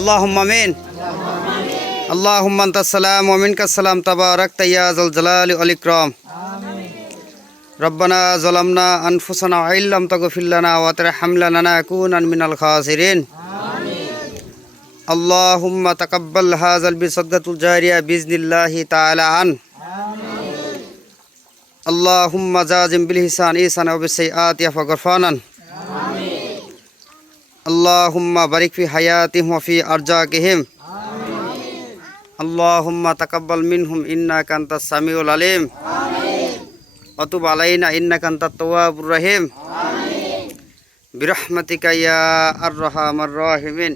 আল্লাহুম্মা আমিন। আল্লাহুম্মা আনতাস সালাম ওয়া মিনকাস সালাম তাবারাকতা ইয়া যাল জালালি ওয়াল ইকরাম। রব্বানা যালামনা আনফুসানা ওয়া ইল্লাম তাগফির লানা ওয়া তারহাম লানা লানাকুনান মিনাল খাসিরিন। আল্লাহুম্মা তাকাব্বাল হাযাল বিসাদকাতুল জারিয়া বিইজনিল্লাহি তাআলা আন। আল্লাহুম্মা জাযিম বিল হিসান ইসানা ওয়া বিস সাইয়্যাতি আফা গফরানান। আল্লাহুম্মা বারিক ফি হায়াতিহিম ওয়া ফি আরজাকিহিম। আল্লাহুম্মা তাকাব্বাল মিনহুম ইন্নাকা আনতাস সামিউল আলিম ওয়া তুব আলাইনা ইন্নাকা আনতাত তাওয়াবুর রহিম বিরহমাতিকা ইয়া আরহামার রাহিমিন।